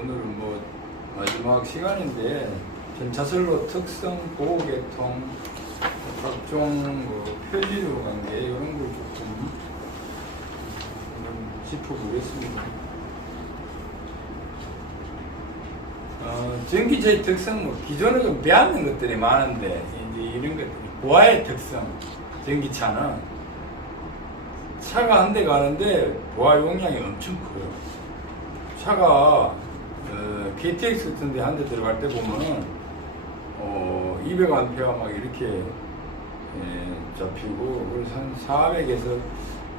오늘은 뭐 마지막 시간인데 전차선로 특성, 보호계통, 각종 뭐 표지로 관계 이런 걸 조금 짚어보겠습니다. 전기차의 특성, 뭐 기존에 좀 배웠는 것들이 많은데 이제 이런 것들이 보아의 특성, 전기차는 차가 한 대 가는데 보아 용량이 엄청 커요. 차가 KTX 같은 데 한 대 들어갈 때 보면은 200A 막 이렇게 잡히고, 그래서 한 400에서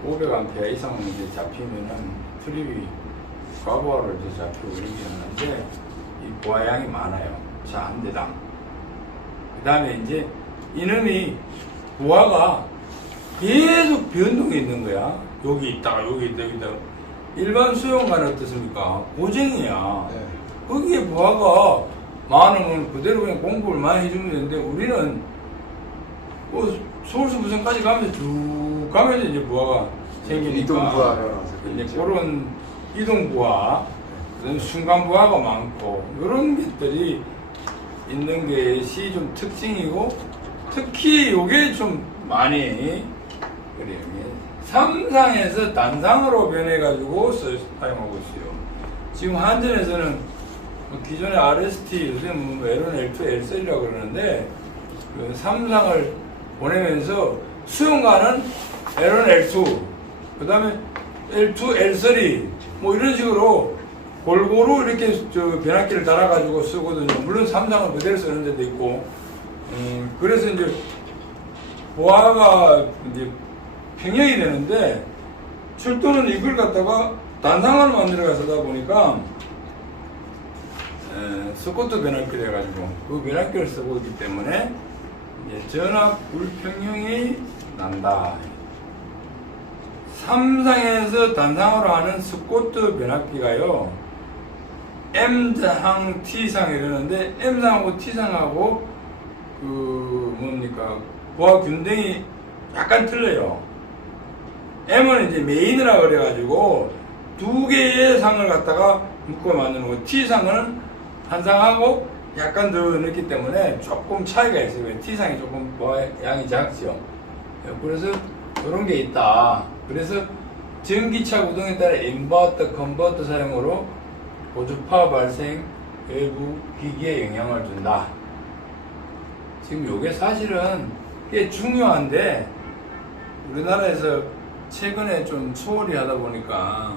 500A 이상 이제 잡히면은 트립이 과부하로 이제 잡히고 이렇게 하는데, 이 보아양이 많아요. 차 한 대당. 그 다음에 이제 이놈이 보아가 계속 변동이 있는 거야. 여기 있다가 여기 있다, 여기 있다가. 일반 수용관은 어떻습니까? 고정이야. 네. 거기에 보아가 많으면 그대로 그냥 공부를 많이 해주면 되는데, 우리는 뭐 서울서 부산까지 가면서 쭉 가면서 이제 보아가 생기니까. 이동 부하가 이제 그런 이동 부하, 그다음에 순간 부하가 많고, 이런 것들이 있는 것이 좀 특징이고, 특히 요게 좀 많이 그래요. 삼상에서 단상으로 변해가지고 사용하고 있어요. 지금 한전에서는 기존의 RST, 요새는 L1, L2, L3라고 그러는데, 그 삼상을 보내면서 수용가는 L1, L2, 그 다음에 L2, L3, 뭐 이런 식으로 골고루 이렇게 변압기를 달아가지고 쓰거든요. 물론 삼상은 그대로 쓰는 데도 있고, 그래서 이제 보아가 이제 평형이 되는데, 철도는 이걸 갖다가 단상으로 만들어가 쓰다 보니까 스코트 변압기를 해가지고 그 변압기를 쓰고 있기 때문에 전압 불평형이 난다. 삼상에서 단상으로 하는 스코트 변압기가요, M상, T상 이러는데, M상하고 T상하고 그 뭡니까, 보아 균등이 약간 틀려요. M은 이제 메인이라 그래가지고 두 개의 상을 갖다가 묶어 만드는 거고, T상은 한 상하고 약간 더 넣기 때문에 조금 차이가 있어요. T상이 조금 보아 양이 작죠. 그래서 그런 게 있다. 그래서 전기차 구동에 따라 인버터, 컨버터 사용으로 고주파 발생, 외부 기기에 영향을 준다. 지금 요게 사실은 꽤 중요한데, 우리나라에서 최근에 좀 소홀히 하다 보니까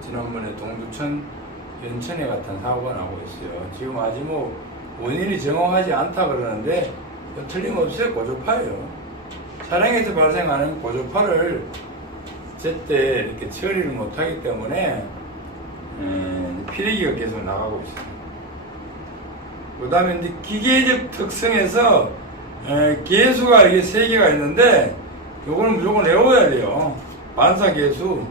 지난번에 동두천 연천에 같은 사고가 나고 있어요. 지금 아직 뭐 원인이 정확하지 않다 그러는데, 틀림없이 고주파예요. 차량에서 발생하는 고주파를 제때 이렇게 처리를 못하기 때문에 피레기가 계속 나가고 있어요. 그 다음에 이제 기계적 특성에서 계수가 이게 3개가 있는데, 요거는 무조건 외워야 돼요. 반사 계수.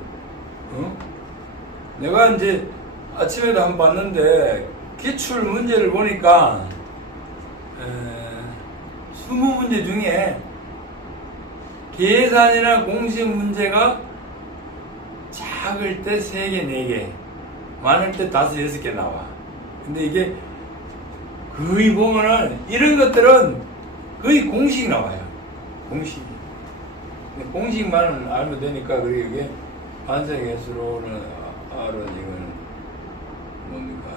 내가 이제 아침에도 한번 봤는데, 기출 문제를 보니까 20문제 중에 계산이나 공식 문제가 작을 때 3개, 4개, 많을 때 5, 6개 나와. 근데 이게 거의 보면은 이런 것들은 거의 공식이 나와요. 공식이. 공식만 알면 되니까. 그리고 이게 반사계수로는 R은 이건 뭡니까?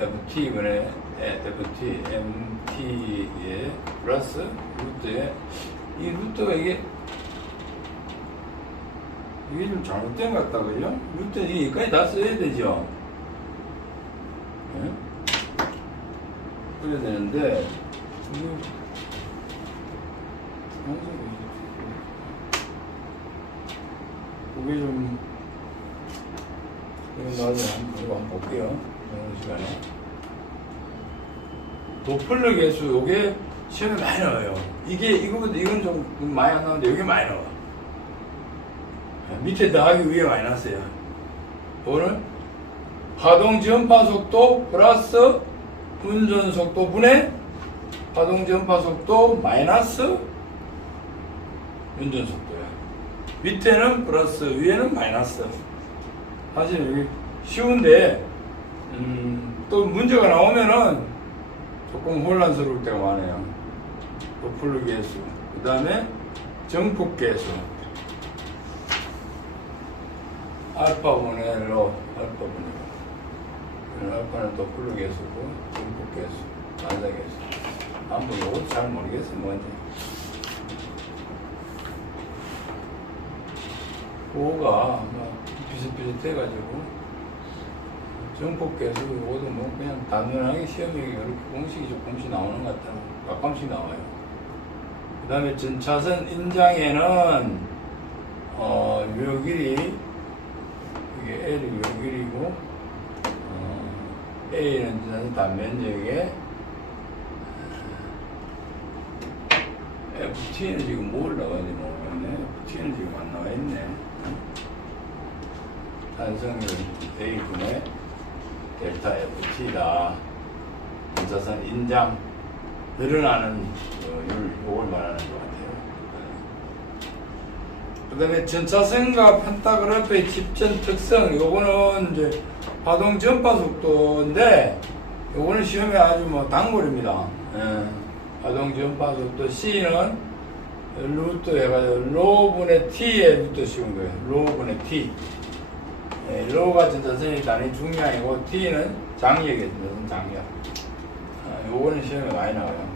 FT 이번에 FT, MT에 플러스 루트에, 이 루트가 이게 좀 잘못된 것 같다, 그죠? 루트 이게 여기까지 다 써야 되죠? 네? 그래야 되는데, 그게 좀, 이거 나중에 한번 볼게요. 이런 시간에. 도플러 계수, 요게 시험에 많이 나와요. 이건 좀 많이 안 나오는데, 여기 많이 나와. 밑에 더하기 위에 마이너스야. 오늘 하동 전파 속도 플러스 운전 속도 분의 하동 전파 속도 마이너스 운전 속도야. 밑에는 플러스, 위에는 마이너스. 사실 여기 쉬운데 또 문제가 나오면은 조금 혼란스러울 때가 많아요. 도플러 계수, 그 다음에 정폭 계수, 알파분의 로, 알파분의 로. 알파는 도플러 계수고, 정폭 계수, 반사 계수. 한번 이거 잘 모르겠어, 뭔지. 그거가 비슷비슷해가지고, 정폭 계수, 이것도 뭐 그냥 단순하게 시험에 이렇게 공식이 조금씩 나오는 것 같아요. 가끔씩 나와요. 그 다음에 전차선 인장에는, 묘길이, 이게 L이 묘길이고, A는 전차선 단면적에, FT는 지금 뭘 나와야지 모르겠네. FT는 지금 안 나와 있네. 탄성률 A분의 델타 FT다. 전차선 인장 늘어나는 요걸 말하는 것 같아요. 그 다음에 전차선과 판타그래프의 집전 특성, 요거는 이제 파동 전파 속도인데, 요거는 시험에 아주 뭐 단골입니다. 파동 전파 속도 C는 루트 해가지고 로분의 T에 루트 씌운 거예요. 로분의 T. 로가 전차선의 단위 중량이고 T는 장력이에요. 전차선 장력. 요거는 시험에 많이 나와요.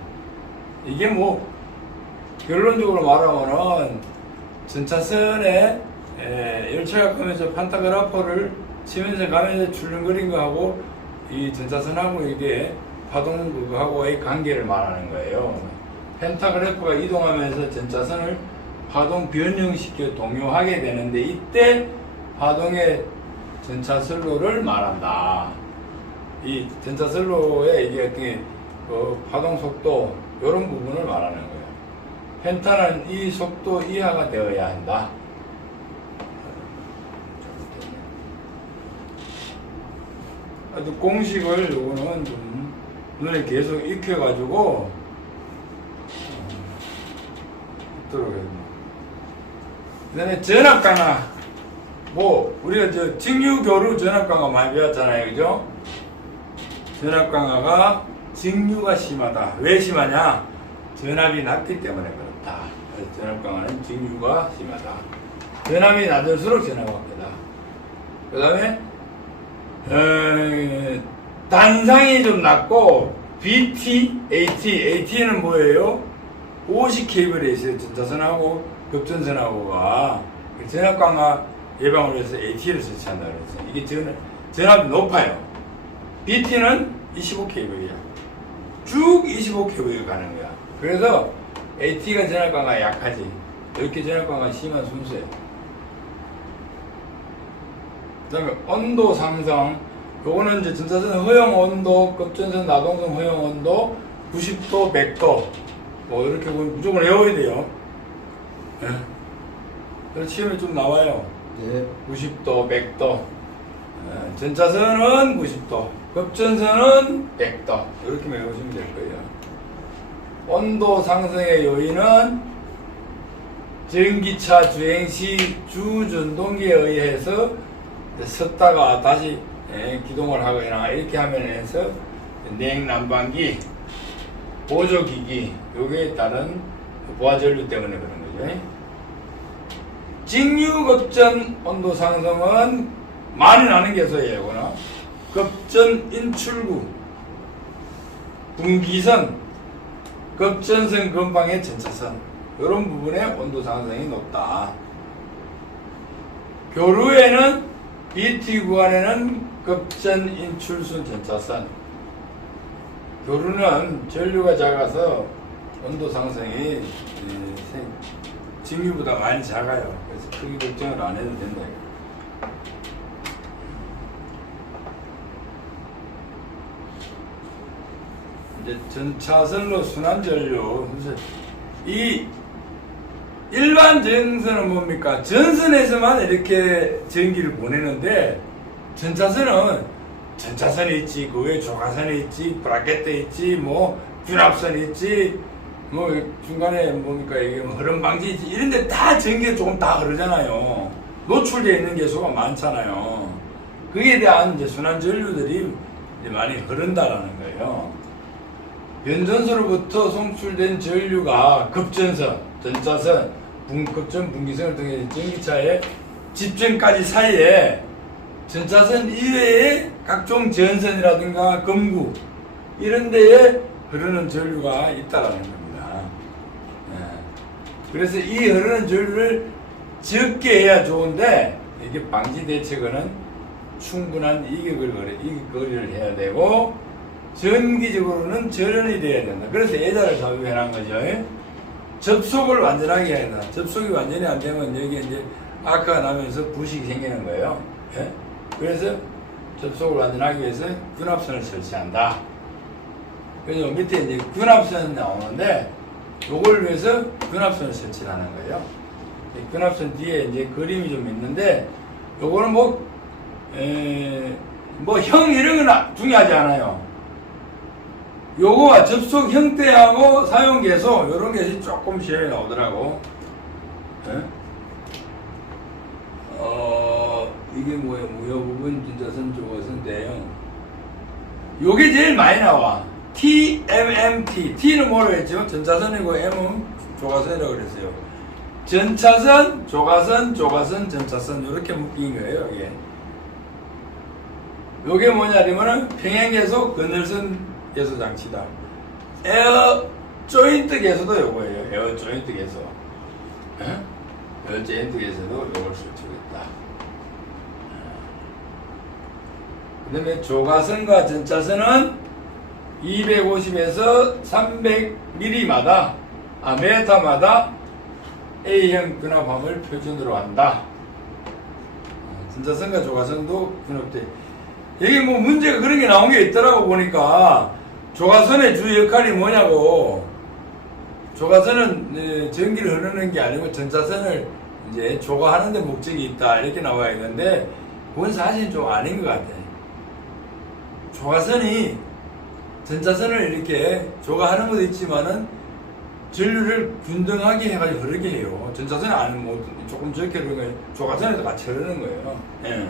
이게 뭐 결론적으로 말하면은 전차선에 열차가 가면서 판타그래프를 치면서 가면서 출렁거린 거하고 이 전차선하고 이게 파동 그거하고의 관계를 말하는 거예요. 펜타그래프가 이동하면서 전차선을 파동 변형시켜 동요하게 되는데 이때 파동의 전차선로를 말한다. 이 전차선로의 이게 어떻게 파동 속도 이런 부분을 말하는 거예요. 펜타는 이 속도 이하가 되어야 한다. 아주 공식을 요거는 좀 눈에 계속 익혀가지고 들어가요. 그다음에 전압강화, 뭐 우리가 저 직류교류 전압강화 많이 배웠잖아요, 그죠? 전압강화가 직류가 심하다. 왜 심하냐? 전압이 낮기 때문에 그렇다. 그래서 전압강화는 직류가 심하다. 전압이 낮을수록 전압이 크다. 그다음에 단상이 좀 낮고 BT, AT는 뭐예요? 50kb에 있어요. 전차선하고 급전선하고가 전압 강화 예방을 위해서 AT를 설치한다 그랬어요. 이게 전압이 높아요. BT는 25kb야. 쭉 25kb가 가는 거야. 그래서 AT가 전압 강화 약하지. 이렇게 전압 강화 심한 순서예요. 그 다음에 온도 상승, 요거는 이제 전차선 허용 온도, 급전선 나동선 허용 온도 90도, 100도 뭐 이렇게 보면 무조건 외워야 돼요. 네. 그래서 시험에 좀 나와요. 네. 90도, 100도. 전차선은 90도, 급전선은 100도. 이렇게 외우시면 될 거예요. 온도 상승의 요인은 전기차 주행 시 주전동기에 의해서 섰다가 다시 기동을 하거나 이렇게 하면서 냉난방기, 보조기기, 요게 따른 부하전류 때문에 그런 거죠. 직류급전 온도 상승은 많이 나는 개소예요. 급전 인출구, 분기선, 급전선 근방의 전차선 이런 부분의 온도 상승이 높다. 교류에는 BT 구간에는 급전 인출순 전차선, 교류는 전류가 작아서 온도 상승이 직류보다 많이 작아요. 그래서 크게 걱정을 안 해도 된다. 이제 전차선로 순환전류, 이 일반 전선은 뭡니까? 전선에서만 이렇게 전기를 보내는데 전차선은 전차선이 있지, 그 외에 조가선이 있지, 브라켓도 있지, 뭐 균합선이 있지, 뭐 중간에 뭡니까 이게 뭐 흐름 방지 있지, 이런데 다 전기가 조금 다 흐르잖아요. 노출되어 있는 개수가 많잖아요. 그에 대한 이제 순환 전류들이 이제 많이 흐른다라는 거예요. 변전소로부터 송출된 전류가 급전선, 전차선, 급전 분기선을 통해 전기차의 집전까지 사이에 전차선 이외에 각종 전선이라든가 검구 이런 데에 흐르는 전류가 있다라는 겁니다. 그래서 이 흐르는 전류를 적게 해야 좋은데 이게 방지 대책은 충분한 이격거리를 해야 되고 전기적으로는 절연이 돼야 된다. 그래서 예자를 사용해놓은 거죠. 접속을 완전하게 해야 된다. 접속이 완전히 안 되면 여기에 이제 아크가 나면서 부식이 생기는 거예요. 예? 그래서 접속을 완전하기 위해서 균합선을 설치한다. 그래서 밑에 이제 균합선이 나오는데 요걸 위해서 균합선을 설치하는 거예요. 균합선 뒤에 이제 그림이 좀 있는데 요거는 뭐 형 이런 건 중요하지 않아요. 요거와 접속 형태하고 사용 계속 요런 게 조금 시험에 나오더라고. 이게 뭐예요? 무효 부분 전차선 조가선 대형. 요게 제일 많이 나와. TMMT. T는 뭐라고 했죠? 전차선이고 M은 조가선이라고 그랬어요. 전차선, 조가선, 조가선, 전차선 요렇게 묶인 거예요. 이게. 요게 뭐냐면은 평행계속 건널선 계소 장치다. 에어 조인트 계소도 요거예요. 에어 조인트 계소. 에어 조인트 계소도 요걸 설치했다. 그 다음에 조가선과 전차선은 250에서 300mm마다, 메타마다 A형 근압함을 표준으로 한다. 전차선과 조가선도 근압돼. 여기 뭐 문제가 그런 게 나온 게 있더라고 보니까 조가선의 주 역할이 뭐냐고. 조가선은 전기를 흐르는 게 아니고 전차선을 이제 조가하는 데 목적이 있다 이렇게 나와야 되는데 그건 사실 좀 아닌 것 같아. 조가선이 전차선을 이렇게 조가하는 것도 있지만은 전류를 균등하게 해가지고 흐르게 해요. 전차선이 아니면 뭐 조금 적게 흐르는 거예요. 조가선에도 같이 흐르는 거예요. 예.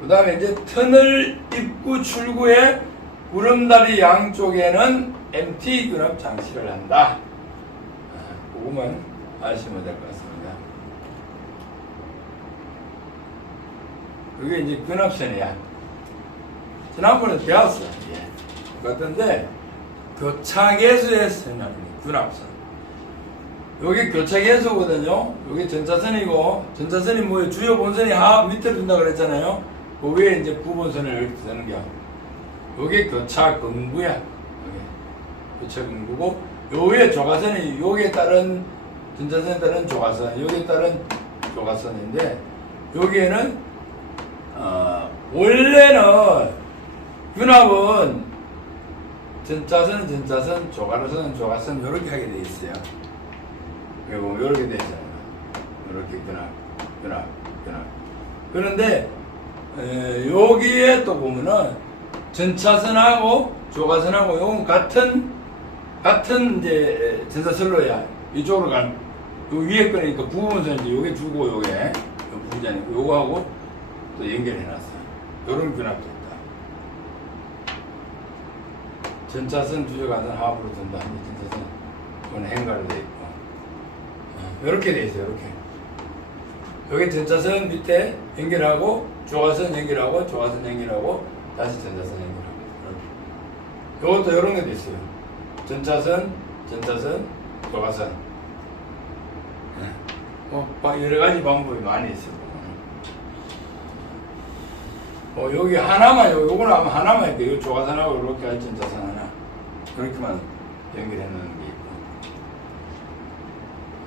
그 다음에 이제 터널 입구 출구에 구름다리 양쪽에는 MT 균합 장치를 한다. 그것만 아시면 될 것 같습니다. 그게 이제 균합선이야. 지난번에 배웠어. 같은데 교차계수의 선입니다. 균합선. 여기 교차계수거든요. 여기 전차선이고 전차선이 뭐예요? 주요 본선이 밑에 둔다 그랬잖아요. 그 위에 이제 부본선을 이렇게 쓰는 겨. 요게 교차근구야. 교차근구고, 요 위에 조가선이, 요게 따른, 전차선에 따른 조가선, 요게 따른 조가선인데, 여기에는, 원래는, 균합은, 전차선은 전차선, 조가선은 조가선, 요렇게 하게 돼 있어요. 그리고 요렇게 돼 있잖아요. 요렇게 균합. 그런데, 여기에 또 보면은 전차선하고 조가선하고 요건 같은 이제 전차선로야. 이쪽으로 간, 요 위에 거니까 부분선 이제 요게 주고 요게 부분자니까 요거하고 또 연결해 놨어. 요런 균합도 있다. 전차선, 주조가선 하부로 든다. 전차선. 이건 행가로 돼 있고. 요렇게 돼 있어요. 요렇게. 여기 전차선 밑에 연결하고 조가선 연결하고 조가선 연결하고 다시 전차선 연결하고 이것도 이런 게 있어요. 전차선, 조가선. 여러 가지 방법이 많이 있어요. 여기 하나만, 요거는 아마 하나만 있대. 요 조가선하고 이렇게 할 전차선 하나. 이렇게만 연결해 놓는 게 있고.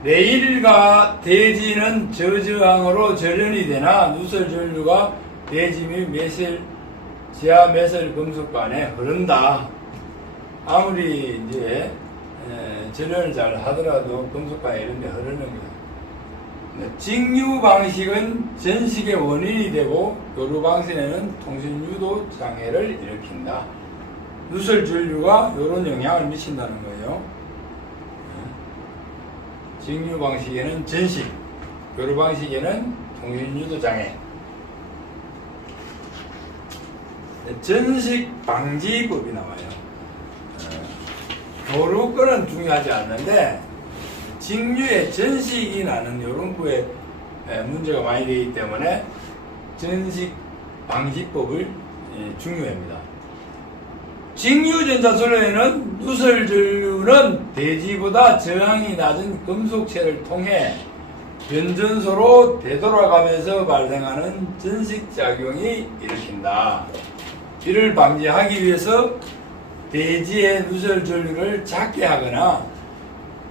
레일과 대지는 저저항으로 절연이 되나 누설 전류가 대지 및 지하 매설 금속관에 흐른다. 아무리 이제 절연을 잘 하더라도 금속관에 이런 데 흐르는 거야. 직류 방식은 전식의 원인이 되고 교류 방식에는 통신 유도 장애를 일으킨다. 누설 전류가 이런 영향을 미친다는 거예요. 직류 방식에는 전식, 교류 방식에는 통신 유도 장애. 전식 방지법이 나와요. 도루권은 중요하지 않는데 직류에 전식이 나는 이런 거에 문제가 많이 되기 때문에 전식 방지법을 중요합니다. 직류전자솔로에는 누설전류는 대지보다 저항이 낮은 금속체를 통해 변전소로 되돌아가면서 발생하는 전식작용이 일으킨다. 이를 방지하기 위해서 대지의 누설 전류를 작게 하거나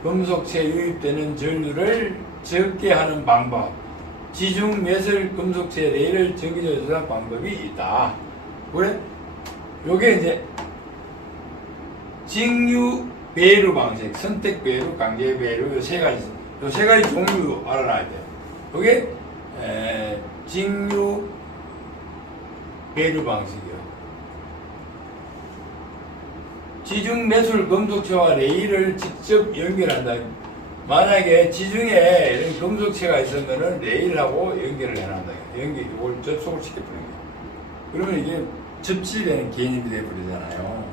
금속체에 유입되는 전류를 적게 하는 방법, 지중 매설 금속체 레일을 전기적으로 조작하는 방법이 있다. 그래? 요게 이제 직류 배류 방식, 선택 배류, 강제 배류 요 세 가지 종류 알아놔야 돼요. 요게 직류 배류 방식이요. 지중 매술 금속체와 레일을 직접 연결한다. 만약에 지중에 이런 금속체가 있으면은 레일하고 연결을 해놔다. 이걸 접속을 시켜버리는 거예요. 그러면 이게 접지되는 개념이 되어버리잖아요.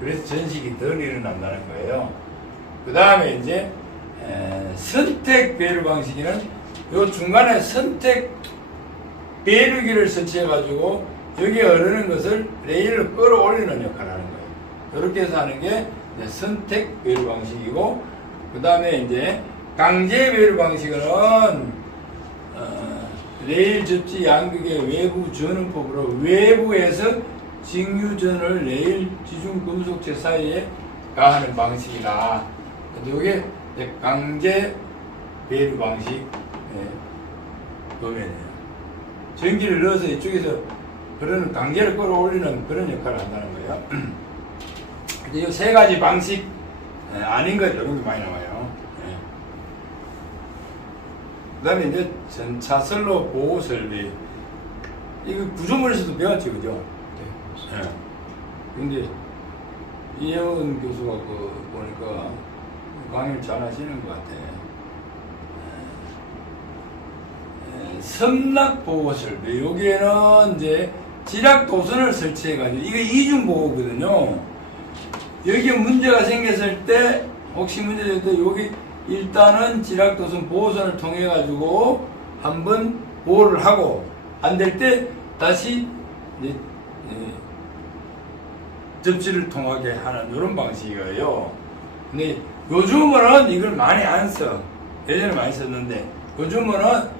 그래서 전식이 덜 일어난다는 거예요. 그 다음에 이제 선택 배류 방식에는 요 중간에 선택 배류기를 설치해가지고 여기에 흐르는 것을 레일을 끌어올리는 역할을 하는 거예요. 이렇게 해서 하는 게 선택 배류 방식이고, 그 다음에 이제 강제 배류 방식은 레일 접지 양극의 외부 전원법으로 외부에서 직류전을 레일 지중 금속체 사이에 가하는 방식이다. 이게 강제 배류 방식 도면이에요. 전기를 넣어서 이쪽에서 그런 강제를 끌어올리는 그런 역할을 한다는 거예요. 이 세 가지 방식 아닌 것 이런 게 많이 나와요. 그 다음에 이제 전차선로 보호 설비. 이거 구조물에서도 배웠죠, 그죠? 네. 근데 이혜원 교수가 보니까 강의를 잘 하시는 것 같아요. 섬락 보호 설비. 여기에는 이제 지락 도선을 설치해가지고 이게 이중 보호거든요. 여기에 문제가 생겼을 때, 혹시 문제가 생겼을 때 여기 일단은 지락 도선 보호선을 통해 가지고 한번 보호를 하고 안 될 때 다시 접지를 통하게 하는 이런 방식이에요. 근데 요즘은 이걸 많이 안 써. 예전에 많이 썼는데 요즘은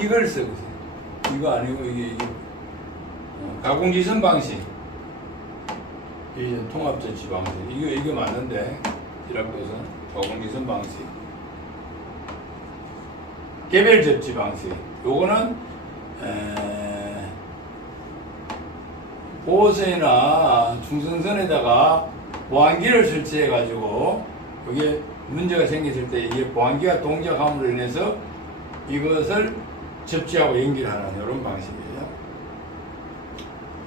이걸 쓰고 있어요. 이거 아니고 이게 가공지선 방식, 이 통합접지 방식. 이거 맞는데 지락도선 가공지선 방식, 개별 접지 방식. 요거는 보호선이나 중성선에다가 보안기를 설치해 가지고 여기에 문제가 생겼을 때 이게 보안기가 동작함으로 인해서 이것을 접지하고 연결하는 이런 방식이에요.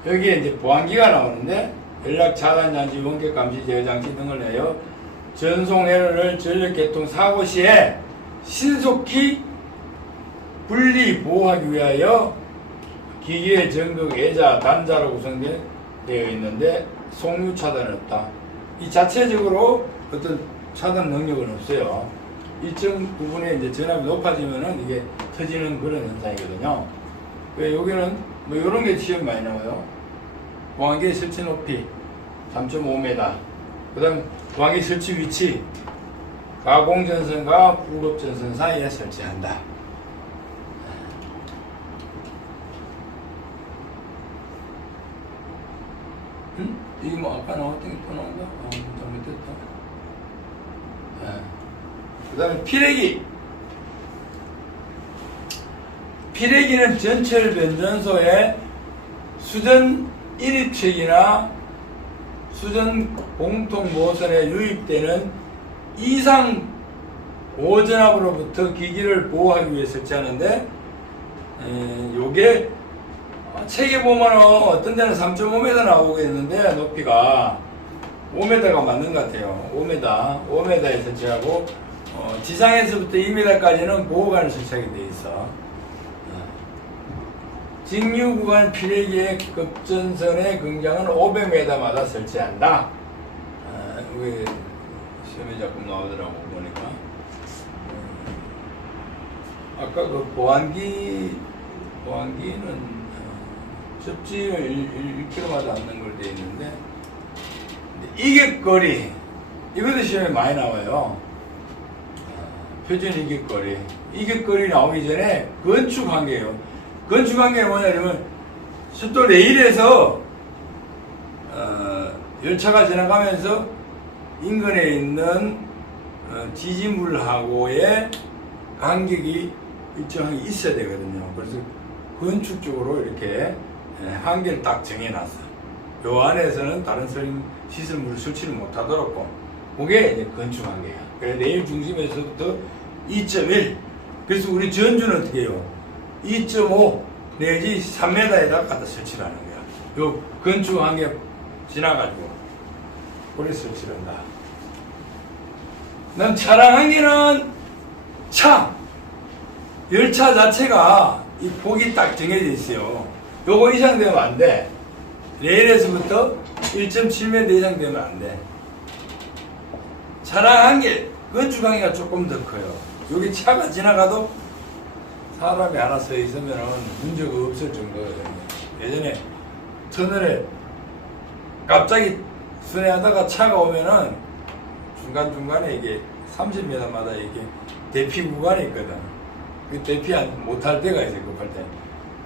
여기에 이제 보안기가 나오는데 연락 차단 장치, 원격 감시 제어 장치 등을 내요. 전송 에러를 전력 개통 사고 시에 신속히 분리 보호하기 위하여 기기의 전극 애자, 단자로 구성되어 있는데 송유 차단은 없다. 이 자체적으로 어떤 차단 능력은 없어요. 일정 부분에 이제 전압이 높아지면은 이게 터지는 그런 현상이거든요. 왜 여기는 뭐 이런 게 시험 많이 나와요. 보안기 설치 높이 3.5m. 그 다음 보안기 설치 위치, 가공전선과 부급전선 사이에 설치한다. 이게 뭐 아까 나왔던 게 또 나온다? 잘못됐다. 그 다음에 피레기. 피레기는 전철 변전소에 수전 일입책이나 수전 공통 모선에 유입되는 이상 고전압으로부터 기기를 보호하기 위해 설치하는데, 요게 책에 보면은 어떤 데는 3.5m 나오겠는데 높이가 5m가 맞는 것 같아요. 5m에 설치하고 지상에서부터 2m까지는 보호관을 설치하게 돼 있어. 직류 구간 피레기의 급전선의 긍장은 500m마다 설치한다. 왜 시험에 자꾸 나오더라고 보니까. 아까 그 보안기는 접지를 1km마다 않는 걸 돼 있는데, 이객거리, 이것도 시험에 많이 나와요. 표준 이객거리. 이객거리 나오기 전에 건축한계예요. 건축한계는 뭐냐면, 수도 레일에서 열차가 지나가면서 인근에 있는 지지물하고의 간격이 일정하게 있어야 되거든요. 그래서 건축적으로 이렇게 한계를 딱 정해놨어. 요 안에서는 다른 시설물을 설치를 못하도록, 그게 이제 건축 한계야. 그래서 레일 중심에서부터 2.1. 그래서 우리 전주는 어떻게 해요? 2.5 내지 3m에다 갖다 설치를 하는 거야. 요 건축 한계 지나가지고. 그래서 설치를 한다. 난 차량 한계는 열차 자체가 이 폭이 딱 정해져 있어요. 요거 이상 되면 안 돼. 레일에서부터 1.7m 이상 되면 안 돼. 차량 한계, 건축 한계가 조금 더 커요. 여기 차가 지나가도 사람이 하나 서 있으면 문제가 없을 정도예요. 예전에 터널에 갑자기 순회하다가 차가 오면은 중간중간에 이게 30m마다 이게 대피 구간이 있거든. 그 대피 못할 때가 있어요, 급할 때.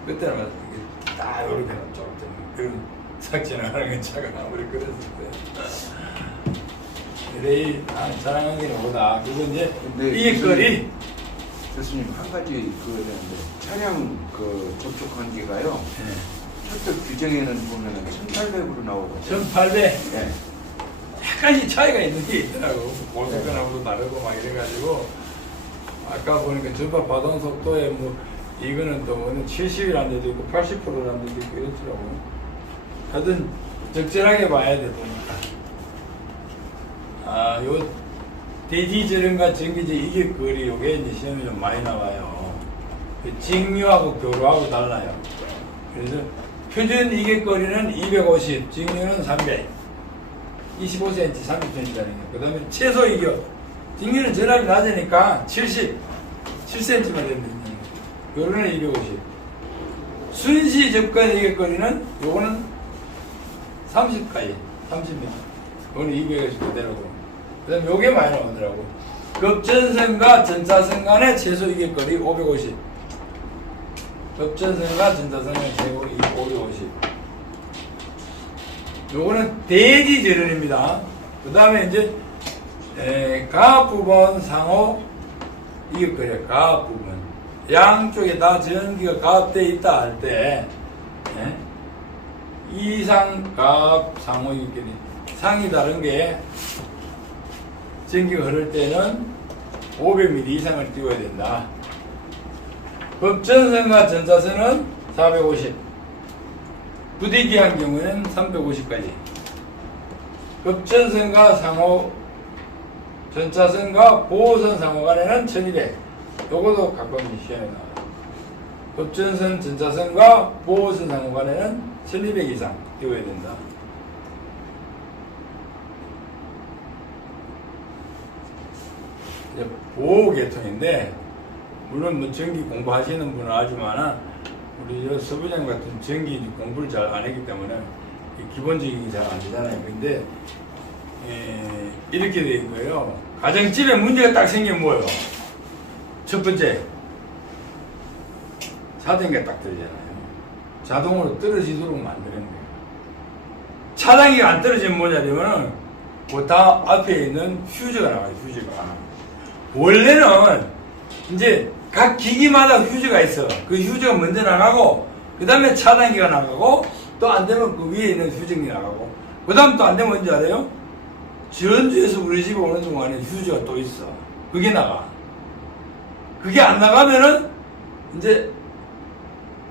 그때는 딱 이렇게 좀 그런 싹 지나가는 건 차가 아무리 그랬을 때. 레일, 자랑한 게 뭐다. 그거 이제 이익거리. 교수님, 한 가지 그거 되는데, 차량 그 접촉 관계가요. 철도 규정에는 보면은 1800으로 나오거든요. 1800? 네. 약간씩 차이가 있는 게 있더라고. 고속도로하고도 다르고 막 이래가지고. 아까 보니까 전파 파동 속도에 뭐, 이거는 또 뭐는 70이라는 데도 있고 80%라는 데도 있고 이렇더라고. 하여튼 적절하게 봐야 돼, 보니까. 요 대지저름과 전기제 이격거리, 요게 이제 시험에 좀 많이 나와요. 직류하고 교류하고 달라요. 그래서 표준 이격거리는 250, 직류는 300. 25cm, 30cm라는 게. 그 다음에 최소 이격. 직류는 전압이 낮으니까 7cm만 되면 됩니다. 요거는 250. 순시 접근 이격거리는 요거는 30까지, 30m. 요거는 200에서 그대로고. 그 다음에 요게 많이 나오더라고. 급전선과 전차선 간의 최소 이격거리 550. 급전선과 전차선 간의 최소 550. 요거는 대지전원입니다. 그 다음에 이제 가압 부분 상호 이격거리야. 가압 부분. 양쪽에 다 전기가 가압되어 있다 할 때 이상 가압 상호 이격거리. 상이 다른 게 전기가 흐를 때는 500mm 이상을 띄워야 된다. 급전선과 전차선은 450. 부대기한 경우에는 350까지. 급전선과 상호, 전차선과 보호선 상호 간에는 1200. 요것도 가끔 시험에 나와요. 급전선, 전차선과 보호선 상호 간에는 1200 이상 띄워야 된다. 이제 보호계통인데, 물론 뭐 전기 공부하시는 분은 알지만, 우리 서부장 같은 전기 공부를 잘 안 했기 때문에 기본적인 게 잘 안 되잖아요. 근데 이렇게 돼 있고요. 가정집에 문제가 딱 생기면 뭐예요? 첫 번째, 차단기가 딱 떨어지잖아요. 자동으로 떨어지도록 만드는 거예요. 차단기가 안 떨어지면 뭐냐면은 다 앞에 있는 휴즈가 나와요. 휴즈가. 원래는 이제 각 기기마다 휴즈가 있어. 그 휴즈가 먼저 나가고, 그 다음에 차단기가 나가고, 또 안 되면 그 위에 있는 휴즈기 나가고, 그 다음 또 안 되면 뭔지 알아요? 전주에서 우리 집에 오는 동안에 휴즈가 또 있어. 그게 나가. 그게 안 나가면은, 이제,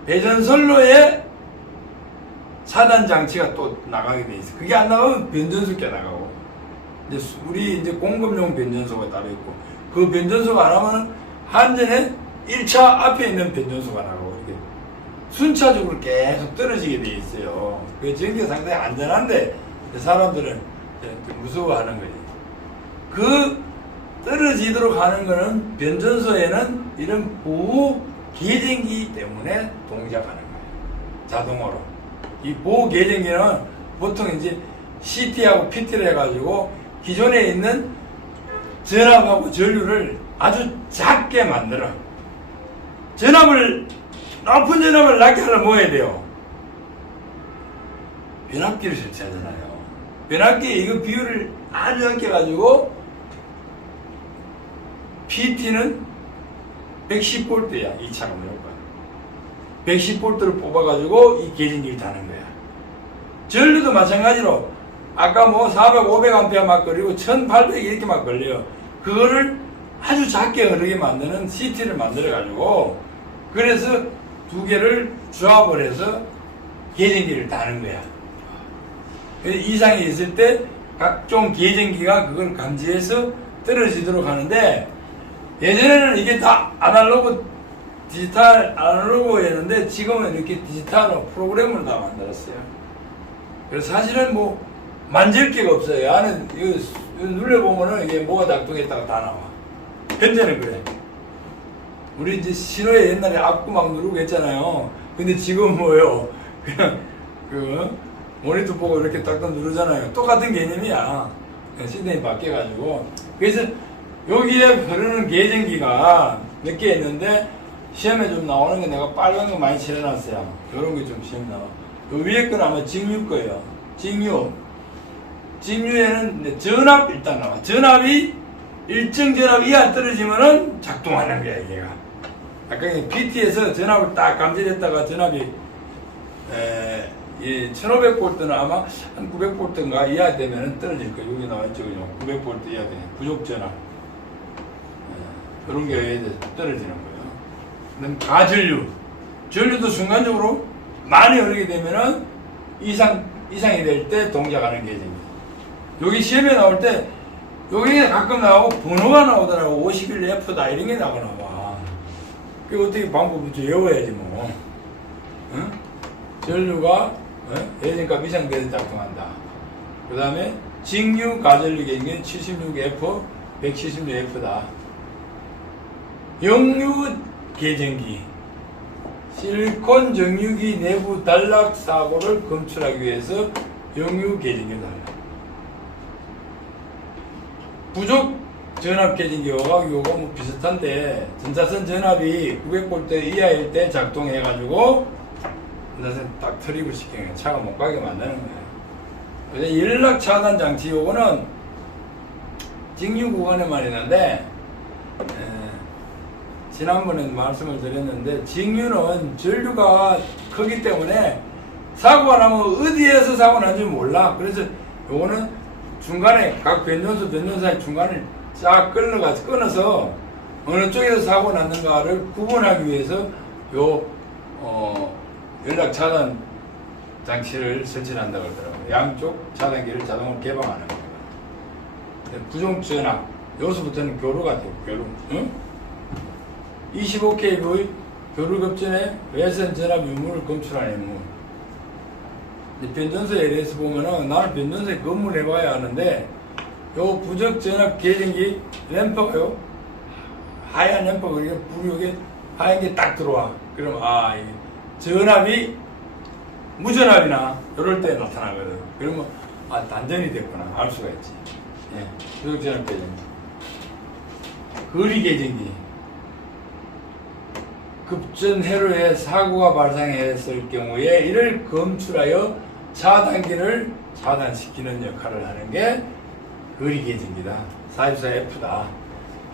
배전선로에 차단 장치가 또 나가게 돼 있어. 그게 안 나가면 변전소가 나가고, 이제 우리 이제 공급용 변전소가 따로 있고, 그 변전소가 안 하면은 한전에 1차 앞에 있는 변전소가 나가고, 이게 순차적으로 계속 떨어지게 돼 있어요. 그 전기가 상당히 안전한데 사람들은 좀 무서워하는 거지. 그 떨어지도록 하는 거는 변전소에는 이런 보호 계쟁기 때문에 동작하는 거예요. 자동으로. 이 보호 계쟁기는 보통 이제 CT하고 PT를 해가지고 기존에 있는 전압하고 전류를 아주 작게 만들어. 높은 전압을 낮게 하려면 뭐 해야 돼요? 변압기를 설치하잖아요. 변압기에 이거 비율을 아주 작게 가지고 PT는 110V야. 이 차가 무조건 110V를 뽑아가지고 이 계진기를 다는 거야. 전류도 마찬가지로 아까 뭐 400, 500A 막 걸리고 1800 이렇게 막 걸려요. 그거를 아주 작게 흐르게 만드는 CT를 만들어가지고 그래서 두 개를 조합을 해서 계쟁기를 다는 거야. 이상이 있을 때 각종 계쟁기가 그걸 감지해서 떨어지도록 하는데 예전에는 이게 다 아날로그, 디지털 아날로그였는데 지금은 이렇게 디지털로 프로그램을 다 만들었어요. 그래서 사실은 뭐 만질 게가 없어요. 안에 이거 눌러보면은 이게 뭐가 작동했다가 다 나와. 현재는 그래. 우리 이제 신호에 옛날에 앞구 막 누르고 했잖아요. 근데 지금 뭐예요? 그냥 그 모니터 보고 이렇게 딱딱 누르잖아요. 똑같은 개념이야. 시스템이 바뀌어가지고. 그래서 여기에 흐르는 계쟁기가 몇 개 있는데 시험에 좀 나오는 게 내가 빨간 거 많이 칠해놨어요. 이런 게 좀 시험 나와. 요 위에 건 아마 직류 거예요. 직류에는 전압 일단 나와. 전압이 일정 전압 이하 떨어지면은 작동하는 거야, 얘가. 아까 PT에서 전압을 딱 감지했다가 전압이 1500V는 아마 한 900V인가 이하 되면 떨어질 거예요. 여기 나와있죠, 그죠? 900V 이하 되면 부족 전압. 그런 게 떨어지는 거예요. 그다음 가전류. 전류도 순간적으로 많이 흐르게 되면은 이상이 될 때 동작하는 계정입니다. 여기 시험에 나올 때 여기 가끔 나오고 번호가 나오더라고. 51F다 이런 게 나와. 그 어떻게 방법부터 외워야지 뭐. 응? 전류가 예전값 이상 돼서 작동한다. 그 다음에 직류 가전류 계정은 76F, 176F다. 역류 계정기. 실리콘 정유기 내부 단락 사고를 검출하기 위해서 역류 계정기를 달라. 부족 전압 계정기와 요거 뭐 비슷한데 전자선 전압이 900V 이하일 때 작동해가지고 전자선 딱 트립을 시키는 차가 못 가게 만드는 거예요. 연락 차단 장치 요거는 직류 구간에만 있는데 지난번에 말씀을 드렸는데 직류는 전류가 크기 때문에 사고가 나면 어디에서 사고 난지 몰라. 그래서 요거는 중간에 각 변전소 사이 중간을 쫙 끊어서 어느 쪽에서 사고 났는가를 구분하기 위해서 요 연락 차단 장치를 설치한다고 그러더라고요. 양쪽 차단기를 자동으로 개방하는 거예요. 부종 전압 여기서부터는 교류가 돼요. 교류. 응? 25kV 교류급전에 외선 전압 유무를 검출하는 임무. 변전소에 대해서 보면은 나는 변전소에 근무해봐야 하는데 요 부적 전압 계정기 램퍼가요 하얀 램퍼가 이게 불이 하얀 게 딱 들어와. 그럼 이게 전압이 무전압이나 이럴 때 나타나거든. 그러면 단전이 됐구나 알 수가 있지. 예, 부적 전압 계정기. 거리 계정기. 급전 회로에 사고가 발생했을 경우에 이를 검출하여 차단기를 차단시키는 역할을 하는 게 거리 계정기다. 44F다.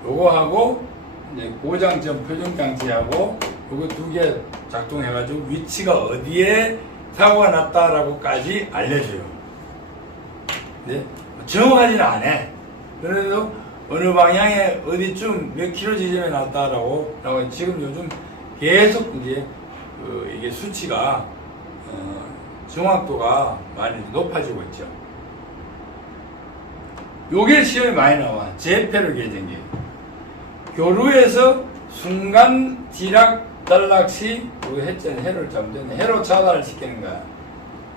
요거하고 이제 고장점 표정 장치하고 요거 두 개 작동해가지고 위치가 어디에 사고가 났다라고까지 알려줘요. 네? 정확하지는 않아. 그래도 어느 방향에 어디쯤 몇 킬로 지점에 났다라고 지금 요즘 계속 이제 이게 수치가 정확도가 많이 높아지고 있죠. 요게 시험에 많이 나와. 제페르 계정기. 교류에서 순간 지락 단락시 그 해를 잘못했네. 해로 차단을 시키는 거야.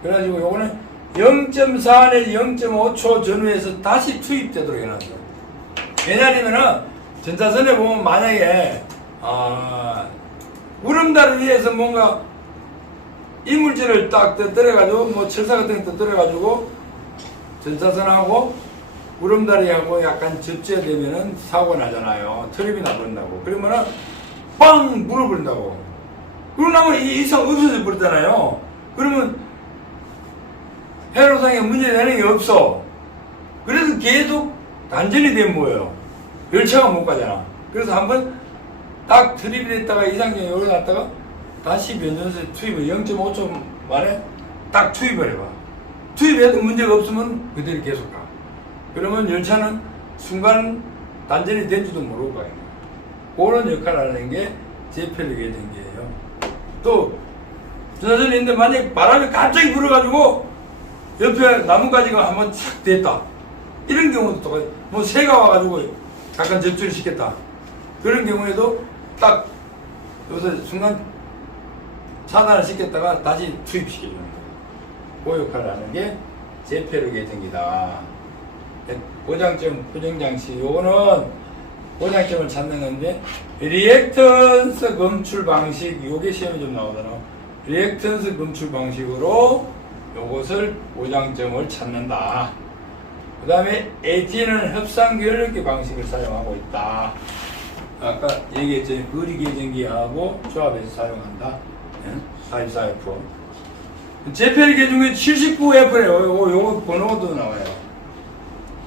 그래가지고 요거는 0.4 내지 0.5초 전후에서 다시 투입되도록 해놨어. 왜냐하면은 전자선에 보면 만약에 구름다리 위에서 뭔가 이물질을 딱 떠들어가지고 뭐 철사 같은 거 떠들어가지고 전자선하고 구름다리하고 약간 접지되면은 사고가 나잖아요. 트립이 나버린다고. 그러면은 빵 물어버린다고. 그러고 나면 이 이상 없어져 버리잖아요. 그러면 회로상에 문제되는 게 없어. 그래서 계속 단전이 되면 뭐예요? 열차가 못 가잖아. 그래서 한번 딱 트립이 됐다가 이상적인 요리 났다가 다시 변전소에 투입을 0.5초 만에 딱 투입을 해봐. 투입해도 문제가 없으면 그대로 계속 가. 그러면 열차는 순간 단전이 된지도 모르고 가요. 그런 역할을 하는 게 제편력의 전기예요. 또 전자선이 있는데 만약에 바람이 갑자기 불어가지고 옆에 나뭇가지가 한번 착 됐다. 이런 경우도 똑같아요. 뭐 새가 와가지고 약간 접촉을 시켰다. 그런 경우에도 딱 요새 순간 차단을 시켰다가 다시 투입시켜주는 거예요. 그 역할을 하는 게 제편력의 전기다. 고장점, 고정장치, 요거는 고장점을 찾는 건데, 리액턴스 검출 방식, 요게 시험에 좀 나오잖아. 리액턴스 검출 방식으로 요것을 고장점을 찾는다. 그 다음에 AT는 협상 결력기 방식을 사용하고 있다. 아까 얘기했죠. 거리 계정기하고 조합해서 사용한다. 44F. 제편 계중에 79F래요. 요거 번호도 나와요.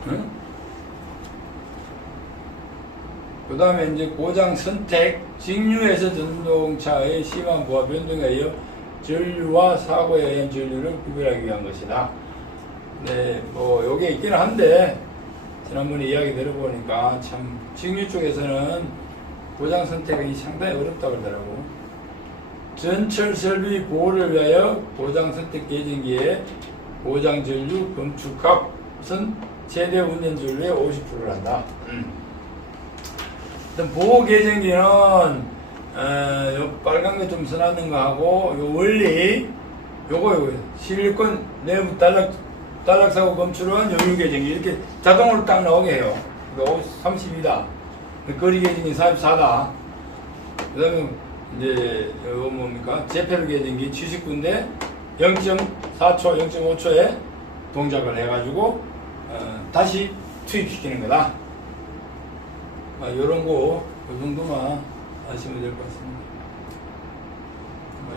응? 그 다음에 이제 고장 선택, 직류에서 전동차의 심한 부하 변동에 의해 전류와 사고에 의한 전류를 구별하기 위한 것이다. 네, 뭐 요게 있기는 한데 지난번에 이야기 들어보니까 참 직류 쪽에서는 고장 선택이 상당히 어렵다고 그러더라고. 전철 설비 보호를 위하여 고장 선택 계정기에 고장 전류 검축값은 최대 운전 전류의 50%를 한다. 일단 보호 계정기는 요 빨간 거 좀 써놨는 거 하고 요 원리 요거 실리콘 내부 단락사고 검출은 여유 계정기 이렇게 자동으로 딱 나오게 해요. 이거 32다. 거리 계정기 44다. 그 다음에 이제 이거 뭡니까? 제페르 계정기 79인데 0.4초, 0.5초에 동작을 해가지고 다시 투입시키는 거다. 요런 거, 그 정도만 아시면 될 것 같습니다.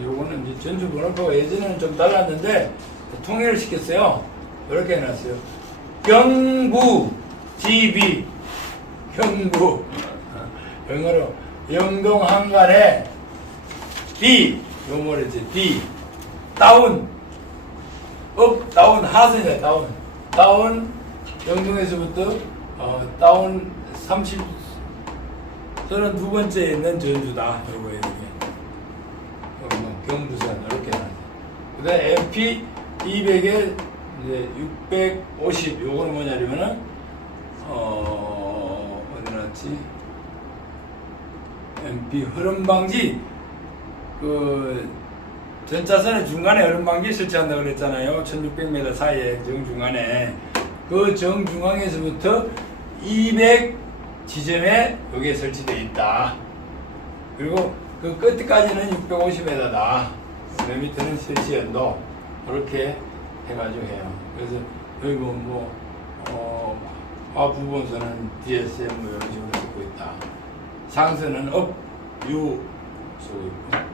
요거는 이제 전주 번호표가 예전에는 좀 달랐는데 통일을 시켰어요. 이렇게 해놨어요. 경부, GB, 경부. 영어로 영동 한간에 D, 요 뭐랬지? D, 다운, 업, 다운, 하선이야, 다운. 다운, 영동에서부터, 다운 32번째에 있는 전주다. 요거예요, 이게. 경부선, 이렇게 나왔어요. 그 다음에 MP 200에 이제 650, 요거는 뭐냐면은, 어디 났지? MP 흐름방지, 전차선의 중간에 흐름방지 설치한다고 그랬잖아요. 1600m 사이에 정중간에. 그 정중앙에서부터 200 지점에 여기에 설치되어 있다. 그리고 그 끝까지는 650m다. 그 밑에는 설치 연도. 이렇게 해가지고 해요. 그래서 여기 하부본선은 DSM 이런 식으로 듣고 있다. 상선은 업, 유 쓰고 있고.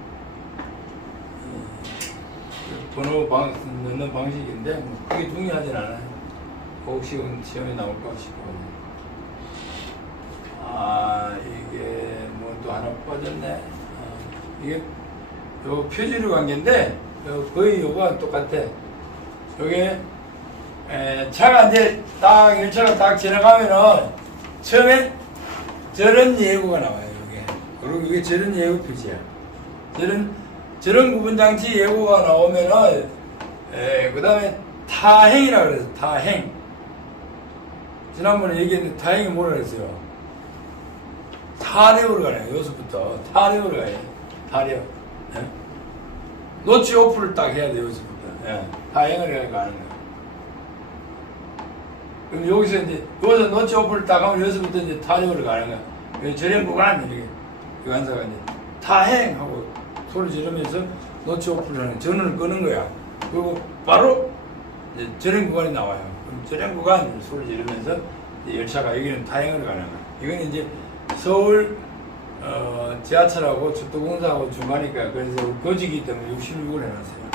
번호 넣는 방식인데 그게 중요하진 않아요. 혹시 시험에 나올까 싶고. 이게 뭐 또 하나 빠졌네. 이게 요 표준류 관계인데 거의 요거와 똑같아. 요게 차가 이제 딱 열차가 딱 지나가면은 처음에 저런 예고가 나와요. 요게 그리고 이게 저런 예고 표시야. 저런 구분장치 예고가 나오면은 그 다음에 타행이라 그래서 타행. 지난번에 얘기했는데 타행이 뭐라 그랬어요? 타례오를 가네요. 여기서부터 타례오를 가요. 타령. 예? 노치 오프를 딱 해야 돼요, 여기서부터. 예. 타행을 해야 가는 거예요. 그럼 여기서 이제, 여기서 노치 오프를 딱 하면 여기서부터 이제 타령을 가는 거야. 저렴 구간, 이렇게. 기관사가 이제 타행하고 소리 지르면서 노치 오프를 하는, 전원을 끄는 거야. 그리고 바로 이제 저렴 구간이 나와요. 그럼 저렴 구간 소리 지르면서 이제 열차가 여기는 타행을 가는 거야. 이건 이제 서울 지하철하고 주도공사하고 중간이니까 그래서 거지기 때문에 66을 해놨어요.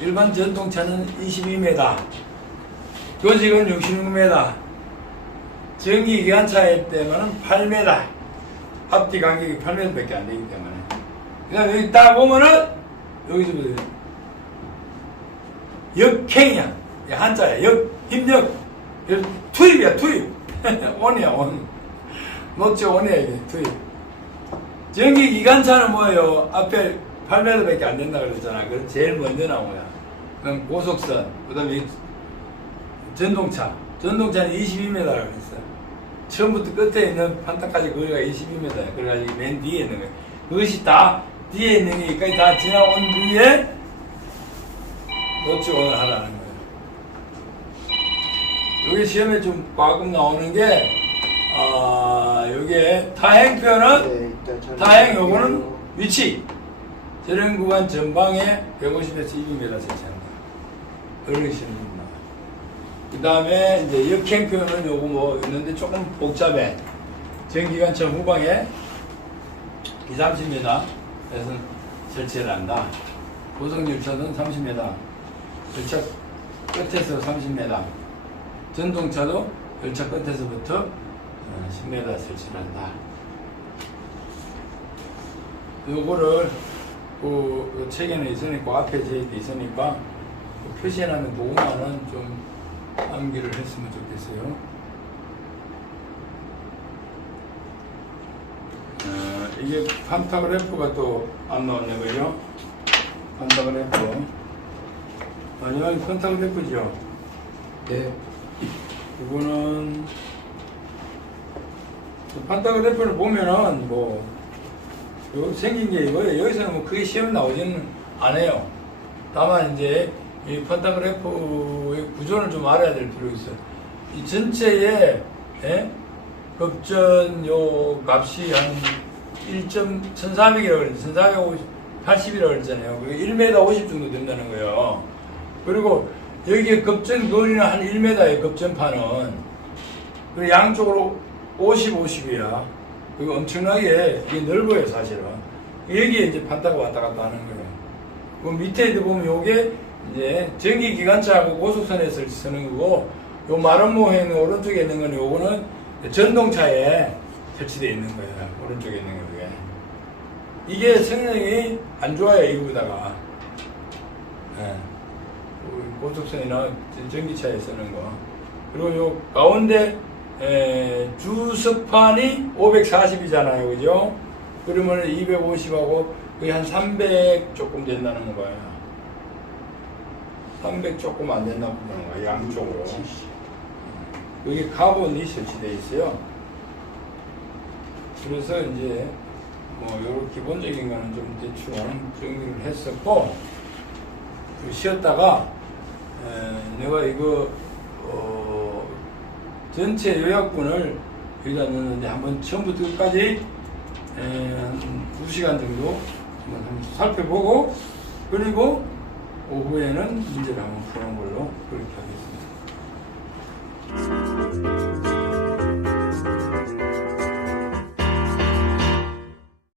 일반 전동차는 22m, 거직은 66m, 전기기관차일 때는 8m, 앞뒤 간격이 8m밖에 안 되기 때문에. 그 다음에 여기 딱 보면은 여기서부터 역행이야. 한자야. 힘력. 투입이야, 투입. 원이야, 원. 노치 원이야, 이게, 투입. 전기기관차는 뭐예요? 앞에 8m밖에 안 된다 그랬잖아. 그럼 제일 먼저 나오냐. 그럼 고속선, 그 다음에 전동차. 전동차는 22m라고 그랬어. 처음부터 끝에 있는 판타까지 거기가 22m야. 그래가지고 맨 뒤에 있는 거야. 그것이 다 뒤에 있는 게 여기까지 다 지나온 뒤에 노치 원을 하라는 거예요. 여기 시험에 좀 가끔 나오는 게, 여기에 타행 표현은, 타행 요거는 위치. 저런 구간 전방에 150에서 200m 설치한다. 이렇게 시험입니다. 그 다음에 이제 역행 표현은 요거 뭐 있는데 조금 복잡해. 전기관차 후방에 2~30m 에서 설치를 한다. 고속열차는 30m. 열차 끝에서 30m. 전동차도 열차 끝에서부터 10m 설치를 한다. 요거를 그 책에는 있으니까 앞에 저희도 있으니까 그 표시해놓는 그것만은 좀 암기를 했으면 좋겠어요. 이게 판타그래프가 또 안 나왔네, 그죠? 판타그래프. 아니요, 판타그래프죠. 네. 이거는 판타그래프를 보면은 뭐 여기 생긴 게 이거예요. 여기서는 뭐 크게 시험 나오지는 않아요. 다만 이제 이 판타그래프의 구조를 좀 알아야 될 필요가 있어요. 이 전체의 급전 요 값이 한 1.1400이라고 그랬는데 1480이라고 그랬잖아요. 그게 1m 50 정도 된다는 거예요. 그리고 여기에 급전 거리는 한 1m예요. 급전판은. 그리고 양쪽으로 50, 50이야. 그리고 엄청나게 이게 넓어요, 사실은. 여기에 이제 판타가 왔다 갔다 하는 거예요. 그 밑에 보면 요게 이제 전기기관차하고 고속선에서 쓰는 거고, 요 마름모에 있는 오른쪽에 있는 거는 요거는 전동차에 설치되어 있는 거예요. 오른쪽에 있는 게. 이게 성능이 안 좋아요, 이거보다가. 예. 고속선이나 전기차에 쓰는 거. 그리고 요 가운데 주석판이 540이잖아요, 그죠? 그러면 250하고 거의 한 300 조금 된다는 거예요. 300 조금 안 된다고 보는 거예요, 양쪽으로. 여기 카본이 설치되어 있어요. 그래서 이제 뭐 요런 기본적인 거는 좀 대충 정리를 했었고, 쉬었다가 내가 이거 전체 요약본을 여기다 넣었는데 한번 처음부터 끝까지 한 2시간 정도 한번 살펴보고, 그리고 오후에는 문제를 한번 푸는 걸로 그렇게 하겠습니다.